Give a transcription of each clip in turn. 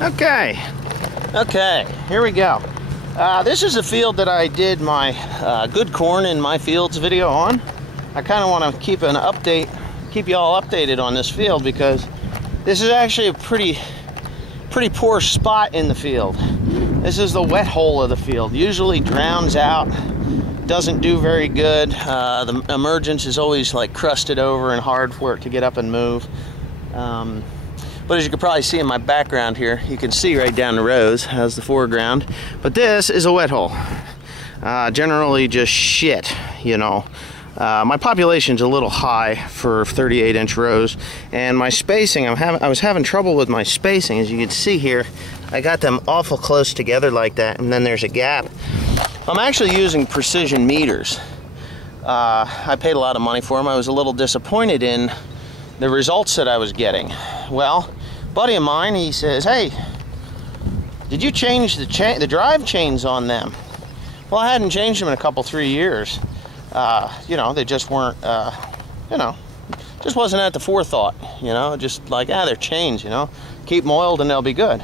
Okay, here we go. This is a field that I did my good corn in my fields video on. I kind of want to keep you all updated on this field because this is actually a pretty poor spot in the field. This is the wet hole of the field. Usually drowns out, doesn't do very good. The emergence is always like crusted over and hard for it to get up and move. But as you can probably see in my background here, you can see right down the rows as the foreground. But this is a wet hole. Generally just shit, you know. My population's a little high for 38-inch rows, and my spacing, I was having trouble with my spacing. As you can see here, I got them awful close together like that, and then there's a gap. I'm actually using precision meters. I paid a lot of money for them. I was a little disappointed in the results that I was getting. Well, a buddy of mine, he says, "Hey, did you change the drive chains on them?" Well, I hadn't changed them in a couple, 3 years. You know, they just weren't, you know, just wasn't at the forethought, you know, just like, they're chains, you know, keep them oiled and they'll be good.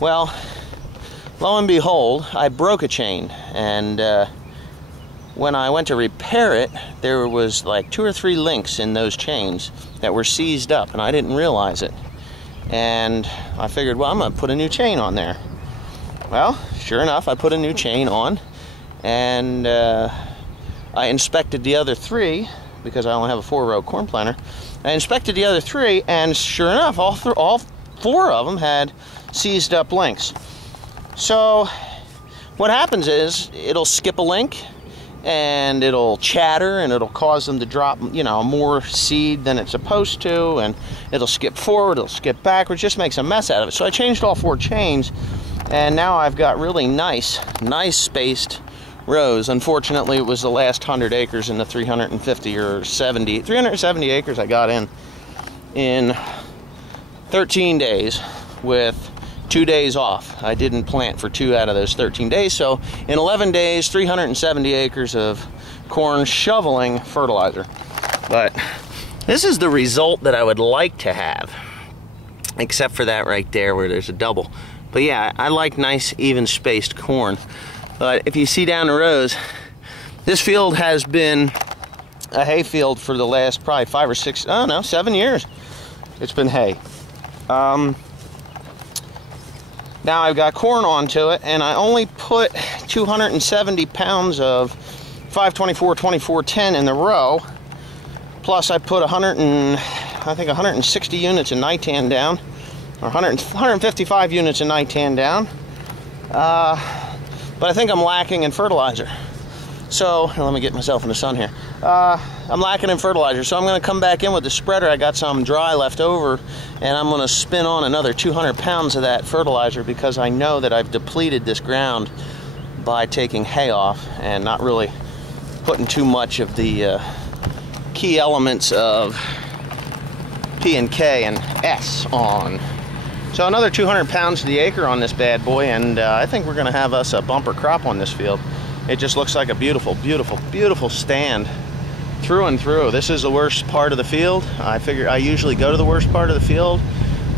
Well, lo and behold, I broke a chain, and when I went to repair it, there was like 2 or 3 links in those chains that were seized up, and I didn't realize it. And I figured, well, I'm going to put a new chain on there. Well, sure enough, I put a new chain on, and I inspected the other 3, because I only have a 4-row corn planter. I inspected the other 3, and sure enough, all 4 of them had seized up links. So what happens is it'll skip a link, and it'll chatter, and it'll cause them to drop, you know, more seed than it's supposed to, and it'll skip forward, it'll skip backwards, just makes a mess out of it. So I changed all 4 chains, and now I've got really nice spaced rows. Unfortunately, it was the last 100 acres in the 370 acres I got in 13 days with 2 days off. I didn't plant for 2 out of those 13 days, so in 11 days, 370 acres of corn shoveling fertilizer. But this is the result that I would like to have, except for that right there where there's a double. But yeah, I like nice, even spaced corn. But if you see down the rows, this field has been a hay field for the last probably 5 or 6, I don't know, 7 years. It's been hay. Now I've got corn onto it, and I only put 270 pounds of 524-24-10 in the row. Plus I put 160 units of nitan down, or 155 units of nitan down. But I think I'm lacking in fertilizer. So, let me get myself in the sun here. I'm lacking in fertilizer, so I'm going to come back in with the spreader. I got some dry left over, and I'm going to spin on another 200 pounds of that fertilizer because I know that I've depleted this ground by taking hay off and not really putting too much of the key elements of P and K and S on. So another 200 pounds to the acre on this bad boy, and I think we're going to have us a bumper crop on this field. It just looks like a beautiful, beautiful, beautiful stand through and through. This is the worst part of the field. I figure I usually go to the worst part of the field,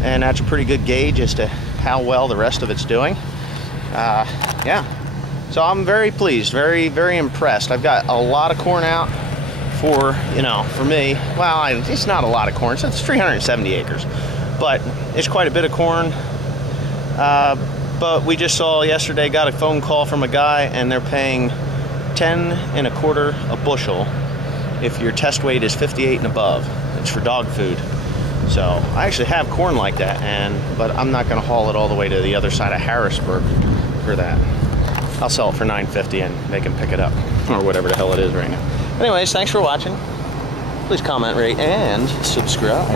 and that's a pretty good gauge as to how well the rest of it's doing. Yeah, so I'm very pleased, very, very impressed. I've got a lot of corn out for, you know, for me. Well, it's not a lot of corn, so it's 370 acres, but it's quite a bit of corn. But we just saw yesterday, got a phone call from a guy, and they're paying 10 1/4 a bushel if your test weight is 58 and above. It's for dog food. So I actually have corn like that, but I'm not going to haul it all the way to the other side of Harrisburg for that. I'll sell it for $9.50 and they can pick it up, or whatever the hell it is right now. Anyways, thanks for watching. Please comment, rate, and subscribe.